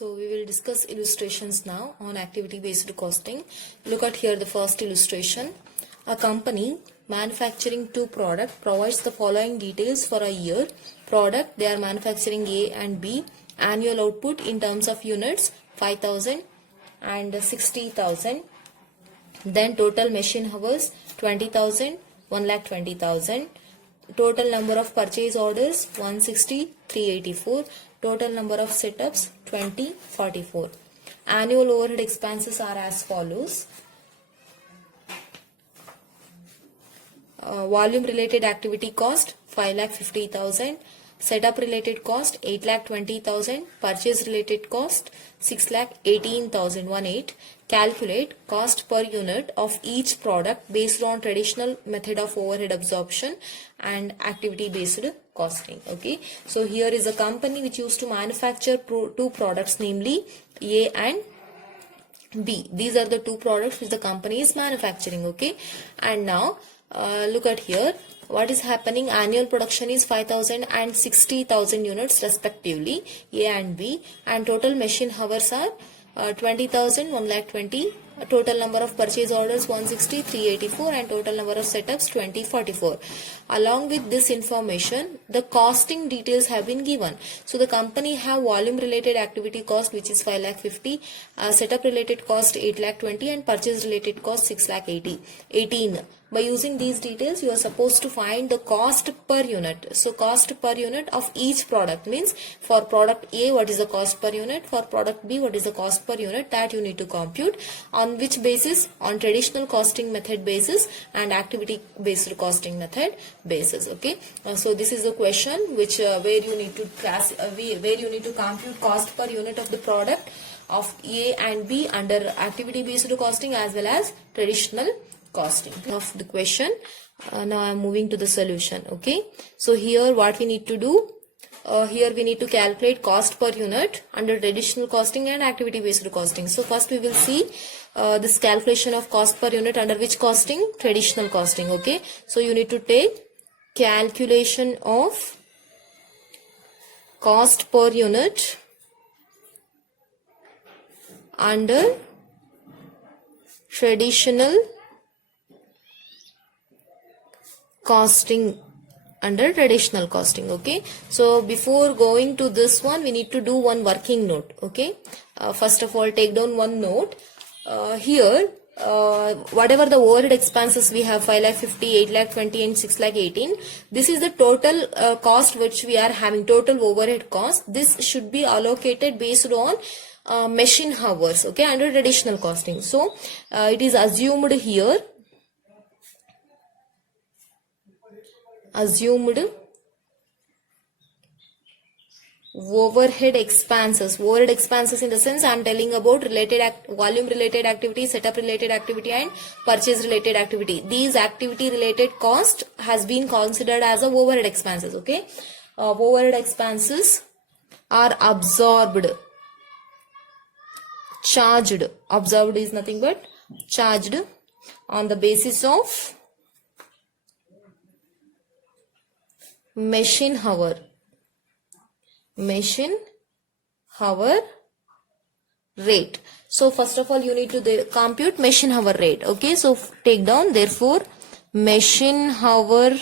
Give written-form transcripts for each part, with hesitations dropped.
So we will discuss illustrations now on activity based costing. Look at here the first illustration. A company manufacturing two products provides the following details for a year. Product, they are manufacturing A and B. Annual output in terms of units 5,000 and 60,000. Then total machine hours 20,000, 1,20,000. Total number of purchase orders 160, 384. Total number of setups 20, 44. Annual overhead expenses are as follows. Volume related activity cost 5,50,000. Setup related cost 8,20,000. Purchase related cost 6,18,018. Calculate cost per unit of each product based on traditional method of overhead absorption and activity based costing. Okay, so here is a company which used to manufacture two products, namely A and B. These are the two products which the company is manufacturing. Okay, and now look at here. What is happening? Annual production is 5,000 and 60,000 units respectively, A and B, and total machine hours are 20,000, 1,20,000. Total number of purchase orders 160, 384, and total number of setups 20, 44. Along with this information, the costing details have been given. So the company have volume related activity cost which is 5,50,000, setup related cost 8,20,000, and purchase related cost 6,18,000. By using these details, you are supposed to find the cost per unit. So cost per unit of each product means for product A, what is the cost per unit? For product B, what is the cost per unit? That you need to compute. On which basis? On traditional costing method basis and activity based costing method basis. Okay. So this is the question which where you need to compute cost per unit of the product of A and B under activity based costing as well as traditional costing of the question. Now I am moving to the solution. Okay, so here what we need to do, here we need to calculate cost per unit under traditional costing and activity based costing. So first we will see this calculation of cost per unit under which costing? Traditional costing. Okay, so you need to take calculation of cost per unit under traditional costing, under traditional costing. Okay, so before going to this one, we need to do one working note. Okay, first of all, take down one note. Here whatever the overhead expenses we have, 5,50,000, 8,20,000 and 6,18,000, this is the total cost which we are having, total overhead cost. This should be allocated based on machine hours. Okay, under traditional costing. So it is assumed here, assumed overhead expenses in the sense I am telling about related volume related activity, setup related activity and purchase related activity. These activity related cost has been considered as a overhead expenses. Okay, overhead expenses are absorbed, charged. Absorbed is nothing but charged on the basis of machine hour rate. So first of all you need to compute machine hour rate. Okay, so take down, therefore machine hour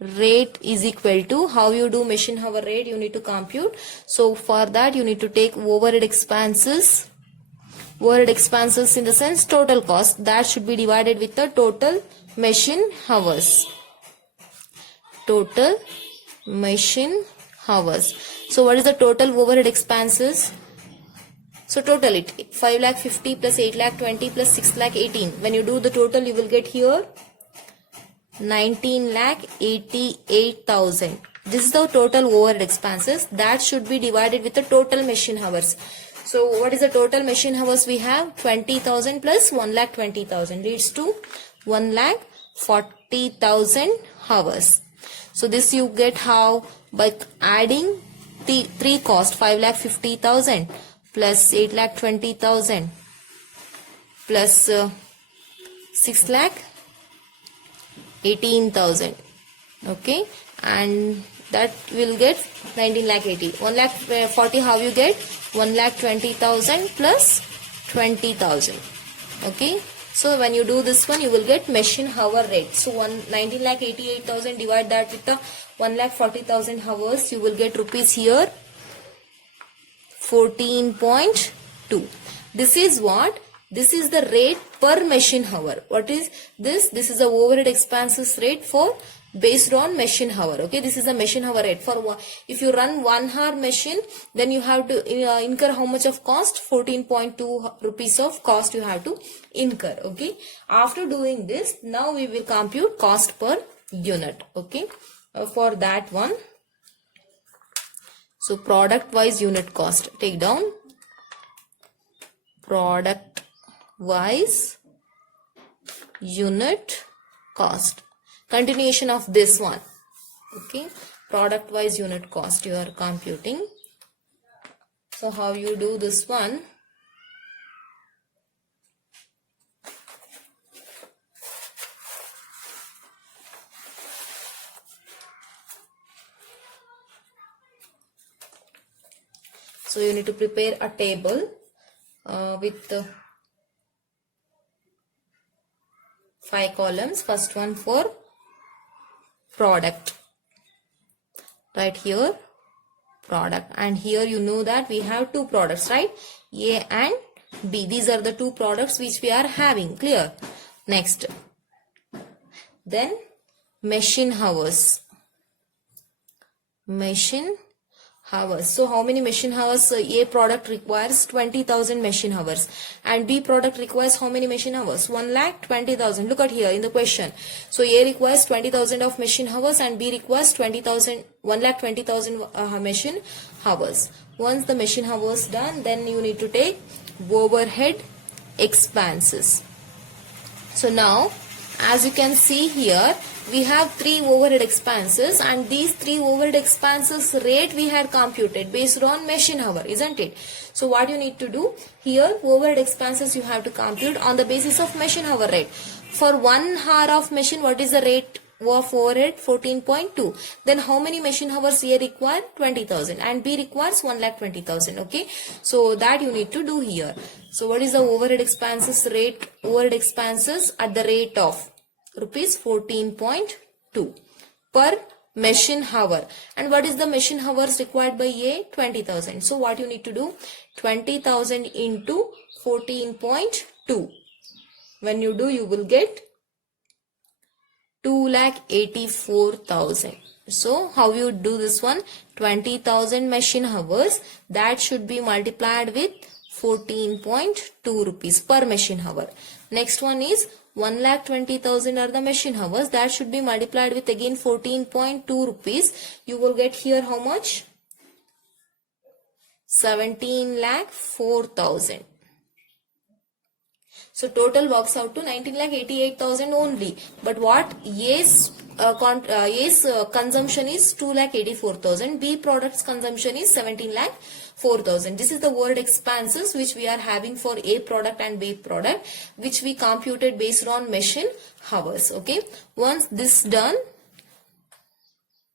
rate is equal to, how you do machine hour rate, you need to compute. So for that you need to take overhead expenses in the sense total cost, that should be divided with the total machine hours. Total machine hours. So what is the total overhead expenses? So total it 5,50,000 plus 8,20,000 plus 6,18,000. When you do the total, you will get here 19,88,000. This is the total overhead expenses. That should be divided with the total machine hours. So what is the total machine hours we have? 20,000 plus 1,20,000 leads to 1,40,000 hours. So this you get how? By adding the three cost, 5,50,000 plus 8,20,000 plus 6,18,000. Okay, and that will get 19 lakh 80. 1 lakh 40, how you get? 1 lakh 20,000 plus 20,000. Okay. So when you do this one, you will get machine hour rate. So 19 lakh 88,000, divide that with the 1 lakh 40,000 hours, you will get rupees here 14.2. This is what? This is the rate per machine hour. What is this? This is the overhead expenses rate for based on machine hour. Okay, this is the machine hour rate. For if you run 1 hour machine, then you have to incur how much of cost? 14.2 rupees of cost you have to incur. Okay, after doing this, now we will compute cost per unit. Okay, for that one, so product wise unit cost, take down product wise unit cost. Continuation of this one. Okay, product wise unit cost you are computing. So how you do this one? So you need to prepare a table with 5 columns. First one for product, right here product, and here you know that we have 2 products, right? A and B. These are the 2 products which we are having. Clear? Next, then machine hours. Machine hours. So how many machine hours? A product requires 20,000 machine hours, and B product requires how many machine hours? 1,20,000. Look at here in the question. So A requires 20,000 of machine hours and B requires 1,20,000 machine hours. Once the machine hours done, then you need to take overhead expenses. So now, as you can see here, we have 3 overhead expenses, and these 3 overhead expenses rate we had computed based on machine hour, isn't it? So what you need to do here, overhead expenses you have to compute on the basis of machine hour rate. For 1 hour of machine, what is the rate of overhead? 14.2. Then how many machine hours A require? 20,000, and B requires 1,20,000. Okay, so that you need to do here. So what is the overhead expenses rate? Overhead expenses at the rate of rupees 14.2 per machine hour. And what is the machine hours required by A? 20,000. So what you need to do? 20,000 into 14.2. When you do, you will get 2,84,000. So how you do this one? 20,000 machine hours, that should be multiplied with 14.2 rupees per machine hour. Next one is 1,20,000 are the machine hours, that should be multiplied with again 14.2 rupees. You will get here how much? 17,04,000. So total works out to 19,88,000 only. But what? A's consumption is 2,84,000. B product's consumption is 17,04,000. This is the overhead expenses which we are having for A product and B product, which we computed based on machine hours. Okay. Once this done,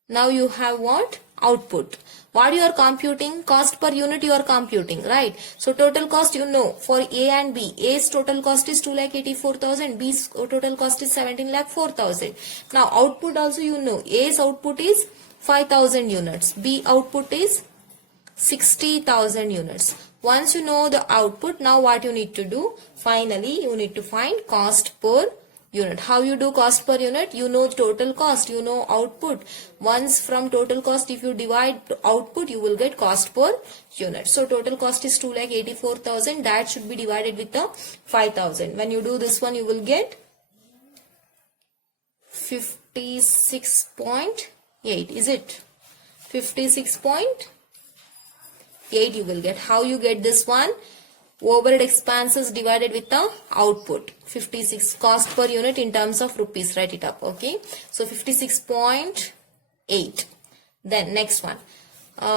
now you have what? Output. What you are computing? Cost per unit you are computing, right? So total cost you know for A and B. A's total cost is 2,84,000. B's total cost is 17,04,000. Now output also you know. A's output is 5,000 units. B output is 60,000 units. Once you know the output, now what you need to do? Finally, you need to find cost per unit. How you do cost per unit? You know total cost, you know output. Once from total cost, if you divide output, you will get cost per unit. So total cost is 2,84,000. That should be divided with the 5,000. When you do this one, you will get 56.8. Is it 56.8? You will get. How you get this one? Overhead expenses divided with the output. 56 cost per unit in terms of rupees. Write it up. Okay. So 56.8. Then next one.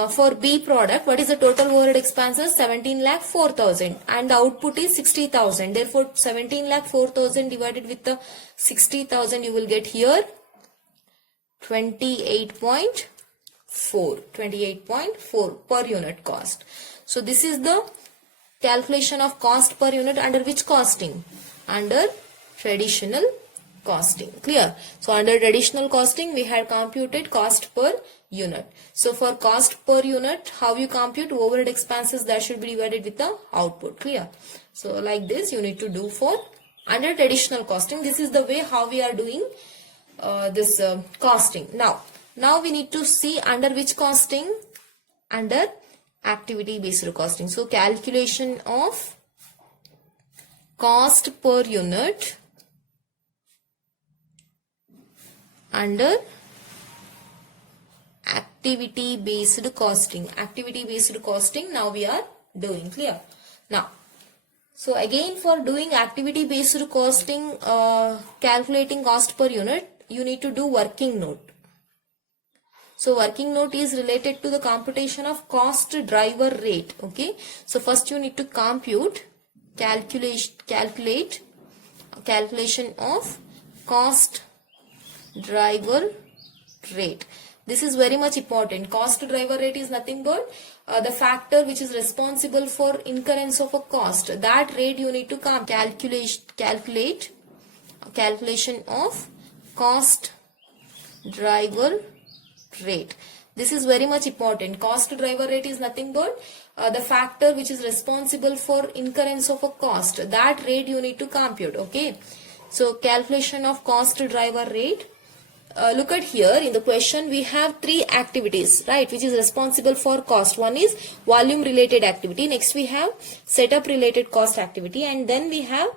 For B product, what is the total overhead expenses? 17,04,000, and the output is 60,000. Therefore, 17,04,000 divided with the 60,000, you will get here 28.2. 28.4 per unit cost. So this is the calculation of cost per unit under which costing? Under traditional costing. Clear? So under traditional costing we had computed cost per unit. So for cost per unit, how you compute? Overhead expenses that should be divided with the output. Clear? So like this you need to do for under traditional costing. This is the way how we are doing this costing. Now we need to see under which costing? Under activity based costing. So calculation of cost per unit under activity based costing. Activity based costing now we are doing. Clear? Now, so again for doing activity based costing, calculating cost per unit, you need to do working note. So working note is related to the computation of cost driver rate. Okay. So first you need to calculate calculation of cost driver rate. This is very much important. Cost driver rate is nothing but the factor which is responsible for incurrence of a cost. That rate you need to calculate calculation of cost driver rate. This is very much important. Cost driver rate is nothing but the factor which is responsible for incurrence of a cost. That rate you need to compute. Okay. So calculation of cost driver rate. Look at here in the question we have three activities, right, which is responsible for cost. One is volume related activity. Next we have setup related cost activity, and then we have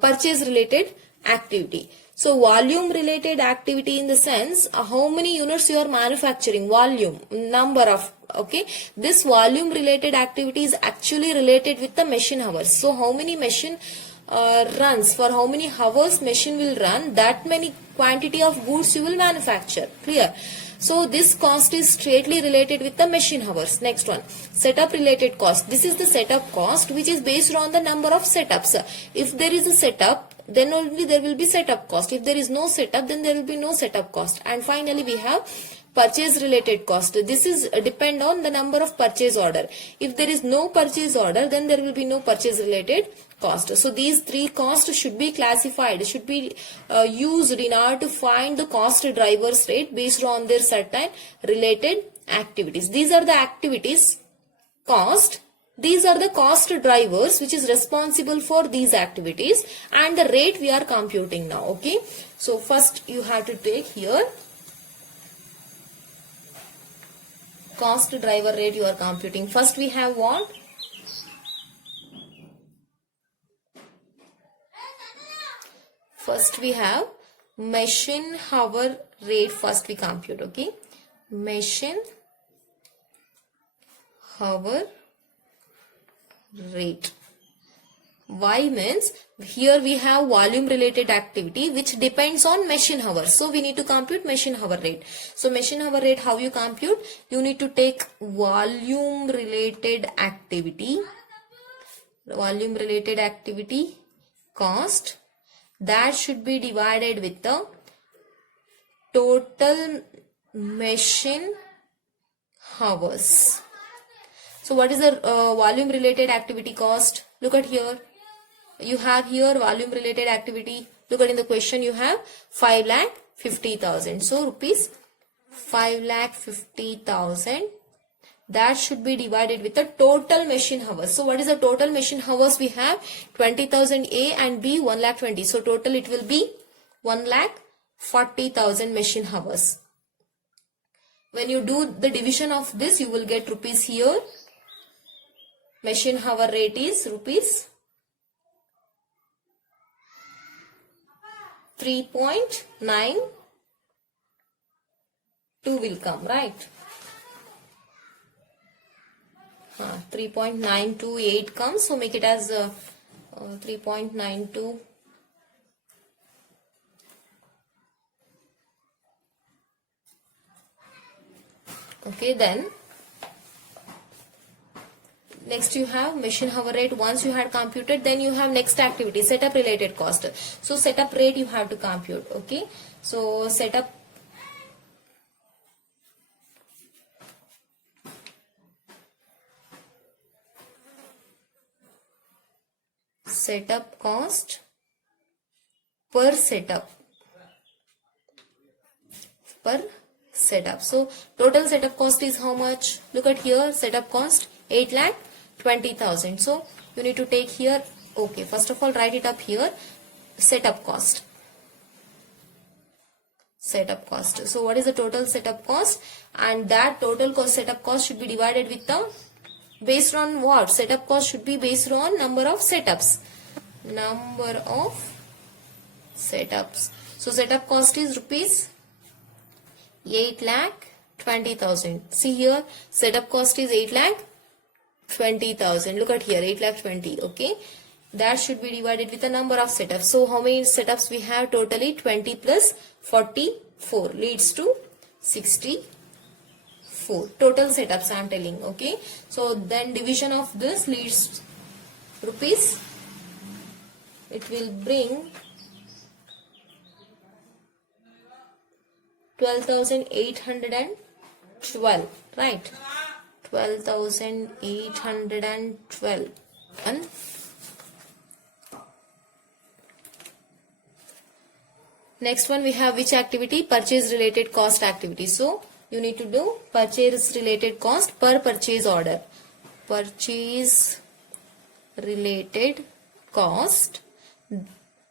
purchase related activity. So volume related activity in the sense how many units you are manufacturing, volume, number of, okay. This volume related activity is actually related with the machine hours. So how many machine runs, for how many hours machine will run, that many quantity of goods you will manufacture. Clear? So this cost is straightly related with the machine hours. Next one, setup related cost. This is the setup cost which is based on the number of setups. If there is a setup, then only there will be setup cost. If there is no setup, then there will be no setup cost. And finally we have purchase related cost. This is depend on the number of purchase order. If there is no purchase order, then there will be no purchase related cost. So these three costs should be classified, should be used in order to find the cost drivers rate based on their certain related activities. These are the activities cost. These are the cost drivers which is responsible for these activities, and the rate we are computing now. Okay. So first you have to take here cost driver rate you are computing. First we have what? First we have machine hour rate. First we compute. Okay. Machine hour rate. Why means here we have volume related activity which depends on machine hours. So we need to compute machine hour rate. So machine hour rate, how you compute? You need to take volume related activity. Volume related activity cost. That should be divided with the total machine hours. So what is the volume related activity cost? Look at here. You have here volume related activity. Look at in the question you have 5,50,000. So rupees 5,50,000. That should be divided with the total machine hours. So what is the total machine hours we have? 20,000 A and B 1,20,000. So total it will be 1,40,000 machine hours. When you do the division of this, you will get rupees here. Machine hour rate is rupees 3.92 will come, right? 3.928 comes, so make it as 3.92. Okay, then next you have machine hour rate. Once you had computed, then you have next activity, setup related cost. So setup rate you have to compute. Okay, so setup setup cost per setup. So total setup cost is how much? Look at here, setup cost 8,20,000. So you need to take here, okay, first of all write it up here, setup cost. So what is the total setup cost? And that total cost, setup cost should be divided with the, based on what? Setup cost should be based on number of setups. So setup cost is rupees 8,20,000. See here, setup cost is 8,20,000. Look at here, 8,20,000. Okay, that should be divided with the number of setups. So how many setups we have? Totally 20 plus 44 leads to 64. Total setups I am telling. Okay, so then division of this leads rupees. It will bring 12,812, right? 12,812. And next one we have which activity? Purchase related cost activity. So you need to do purchase related cost per purchase order. Purchase related cost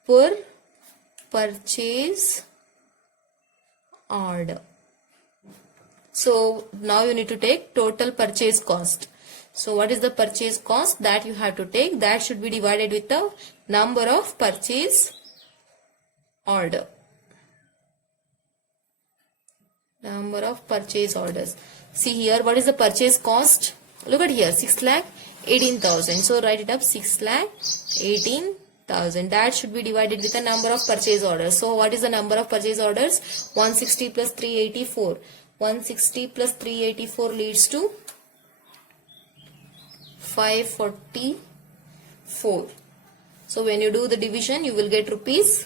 per purchase order. So now you need to take total purchase cost. So what is the purchase cost that you have to take? That should be divided with the number of purchase order. Number of purchase orders. See here, what is the purchase cost? Look at here, 6,18,000. So write it up, 6,18,000. That should be divided with the number of purchase orders. So what is the number of purchase orders? 160 plus 384. 160 plus 384 leads to 544. So when you do the division, you will get rupees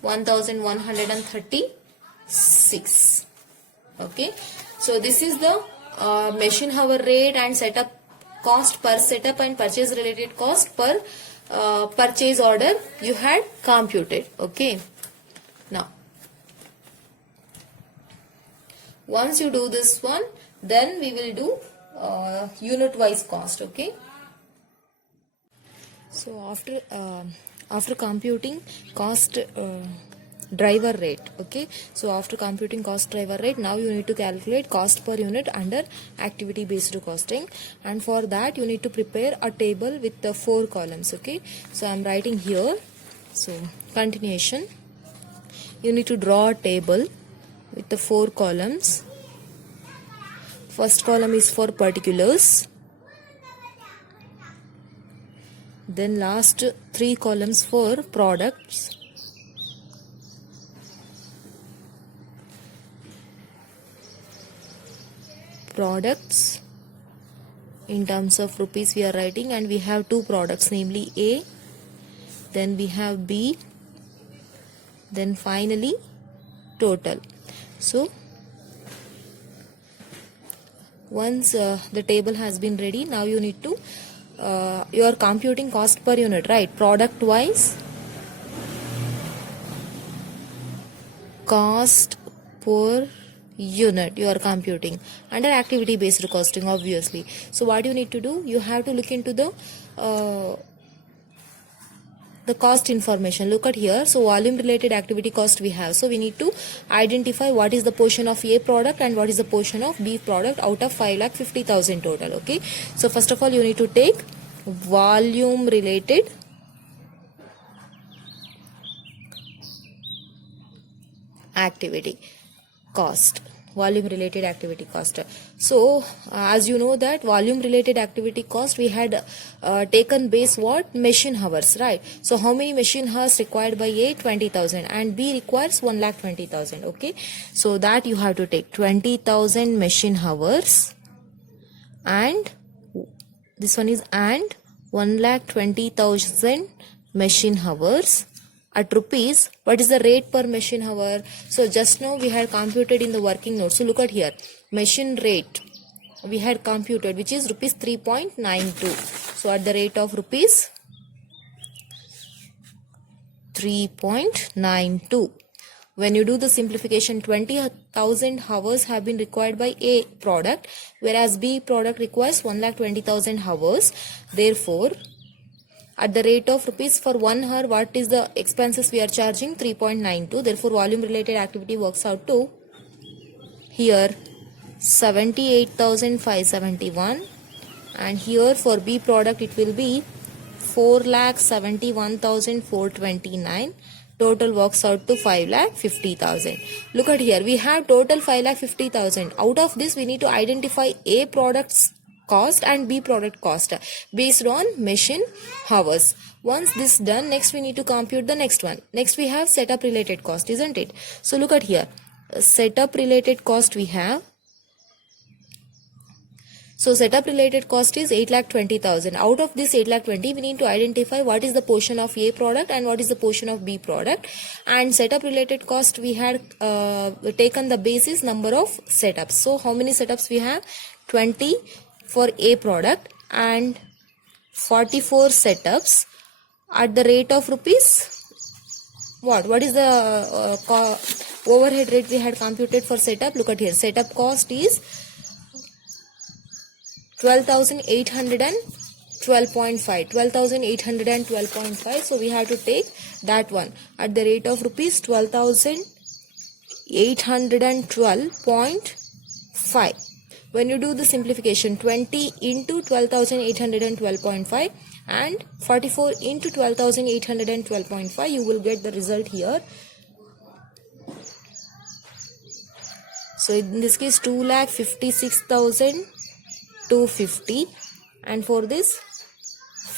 1,136. Okay. So this is the machine hour rate and setup cost per setup and purchase related cost per purchase order you had computed. Okay, now once you do this one, then we will do unit wise cost. Okay, so after computing cost driver rate, okay, so after computing cost driver rate, now you need to calculate cost per unit under activity based costing, and for that you need to prepare a table with the 4 columns. Okay, so I am writing here. So continuation, you need to draw a table with the 4 columns. First column is for particulars, then last 3 columns for products, in terms of rupees we are writing, and we have 2 products, namely A, then we have B, then finally total. So once the table has been ready, now you need to you are computing cost per unit, right? Product wise cost per unit you are computing under activity based costing, obviously. So what you need to do, you have to look into the cost information. Look at here. So volume related activity cost we have. So we need to identify what is the portion of A product and what is the portion of B product out of 5,50,000 total. Okay. So first of all, you need to take volume related activity cost. Volume related activity cost. So as you know that volume related activity cost we had taken base what? Machine hours, right? So how many machine hours required by A? 20,000, and B requires 1,20,000. Okay, so that you have to take 20,000 machine hours, and this one is and 1,20,000 machine hours at rupees. What is the rate per machine hour? So just now we had computed in the working note. So look at here, machine rate we had computed, which is rupees 3.92. So at the rate of rupees 3.92. When you do the simplification, 20,000 hours have been required by A product, whereas B product requires 1,20,000 hours. Therefore, at the rate of rupees for 1 hour, what is the expenses we are charging? 3.92. Therefore, volume related activity works out to here 78,571, and here for B product it will be 4,71,429. Total works out to 5,50,000. Look at here, we have total 5,50,000. Out of this, we need to identify A product's cost and B product cost based on machine hours. Once this done, next we need to compute the next one. Next we have setup related cost, isn't it? So look at here, setup related cost we have. So setup related cost is 8,20,000. Out of this 8,20,000, we need to identify what is the portion of A product and what is the portion of B product. And setup related cost, we had taken the basis number of setups. So how many setups we have? 20 for A product and 44 setups at the rate of rupees. What is the overhead rate we had computed for setup? Look at here, setup cost is 12,812.5. 12,812.5. So we have to take that one at the rate of rupees 12,812.5. When you do the simplification, 20 into 12,812.5 and 44 into 12,812.5, you will get the result here. So in this case, 2,56,250, and for this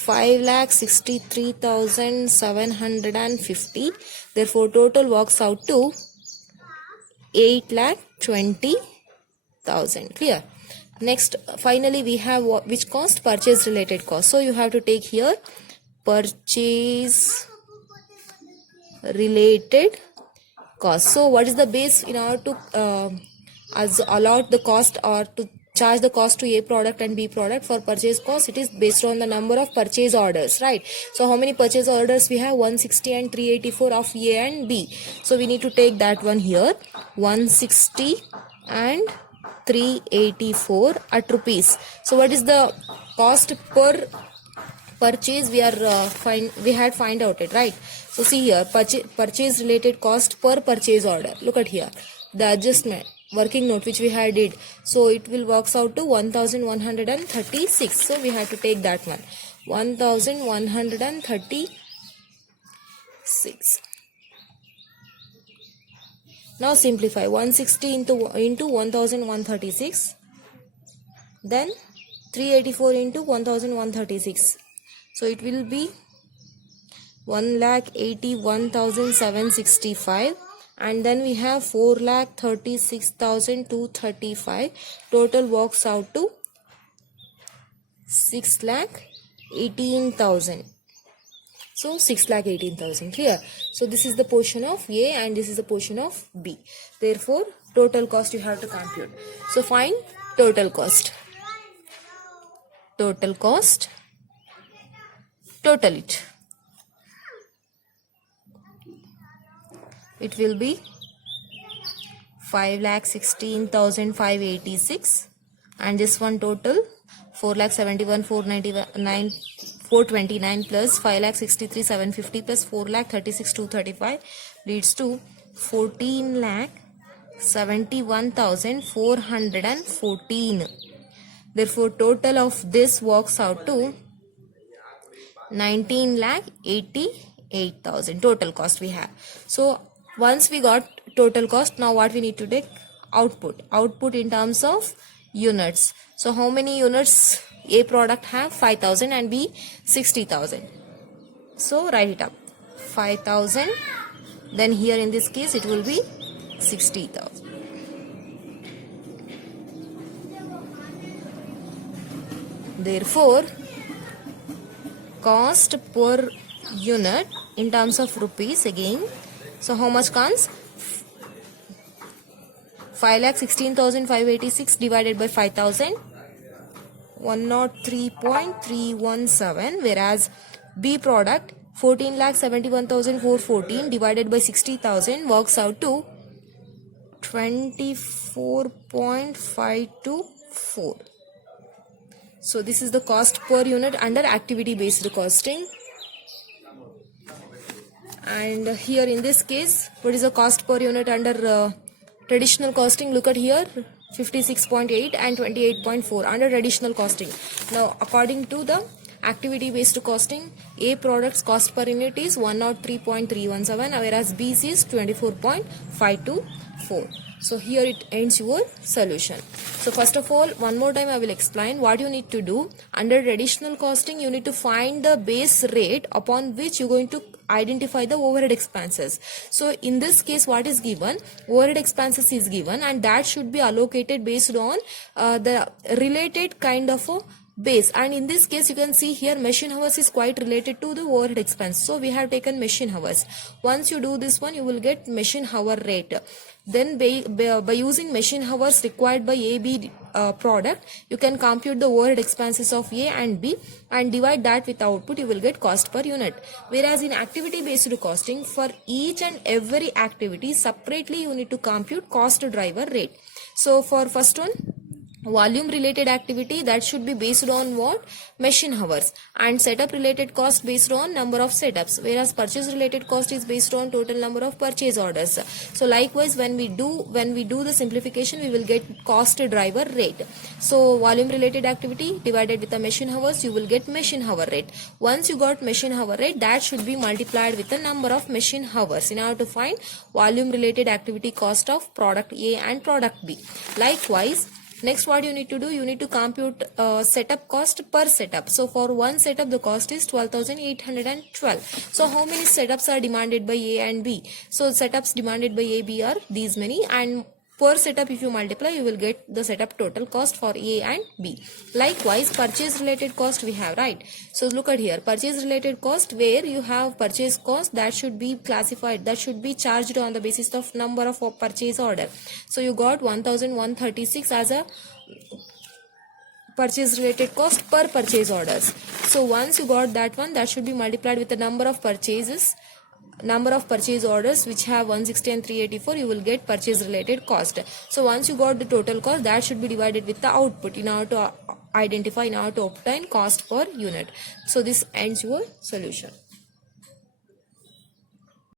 5,63,750. Therefore, total works out to 8,20,000. Clear? Next, finally, we have which cost? Purchase related cost. So you have to take here purchase related cost. So what is the base in order to allot the cost or to charge the cost to A product and B product? For purchase cost, it is based on the number of purchase orders, right? So how many purchase orders we have? 160 and 384 of A and B. So we need to take that one here, 160 and 384 at rupees. So what is the cost per purchase? We had find out it, right? So see here, purchase related cost per purchase order. Look at here, the adjustment working note which we had did. So it will works out to 1,136. So we have to take that one, 1,136. Now simplify, 160 into 1,136, then 384 into 1,136. So it will be 1,81,765, and then we have 4,36,235. Total works out to 6,18,000. So 6,18,000. Clear? So this is the portion of A and this is the portion of B. Therefore, total cost you have to compute. So find total cost. Total cost. Total it. It will be 5,16,586, and this one total 4,71,429 plus 5,63,750 plus 4,36,235 leads to 14,71,414. Therefore, total of this works out to 19,88,000. Total cost we have. So once we got total cost, now what we need to take? Output. Output in terms of units. So how many units A product have? 5,000 and B 60,000. So write it up, 5,000, then here in this case it will be 60,000. Therefore, cost per unit in terms of rupees again. So how much comes? 5,16,586 divided by 5,000, 103.317, whereas B product 14,71,414 divided by 60,000 works out to 24.524. So this is the cost per unit under activity based costing. And here in this case, what is the cost per unit under traditional costing? Look at here, 56.8 and 28.4 under traditional costing. Now according to the activity based costing, A product's cost per unit is 103.317, whereas B's is 24.524. So here it ends your solution. So first of all, one more time I will explain what you need to do. Under traditional costing, you need to find the base rate upon which you're going to identify the overhead expenses. So in this case, what is given? Overhead expenses is given, and that should be allocated based on the related kind of a base. And in this case, you can see here machine hours is quite related to the overhead expense, so we have taken machine hours. Once you do this one, you will get machine hour rate. Then by using machine hours required by AB product, you can compute the overhead expenses of A and B and divide that with output. You will get cost per unit. Whereas in activity based costing, for each and every activity separately you need to compute cost driver rate. So for first one, volume related activity, that should be based on what? Machine hours. And setup related cost based on number of setups, whereas purchase related cost is based on total number of purchase orders. So likewise, when we do the simplification, we will get cost driver rate. So volume related activity divided with the machine hours, you will get machine hour rate. Once you got machine hour rate, that should be multiplied with the number of machine hours in order to find volume related activity cost of product A and product B. Likewise, next what you need to do, you need to compute setup cost per setup. So for one setup the cost is 12,812. So how many setups are demanded by A and B? So setups demanded by A, B are these many, and per setup if you multiply, you will get the setup total cost for A and B. Likewise, purchase related cost we have, right? So look at here, purchase related cost, where you have purchase cost that should be classified, that should be charged on the basis of number of purchase order. So you got 1,136 as a purchase related cost per purchase orders. So once you got that one, that should be multiplied with the number of purchases, number of purchase orders which have 160 and 384, you will get purchase related cost. So once you got the total cost, that should be divided with the output in order to identify, in order to obtain cost per unit. So this ends your solution.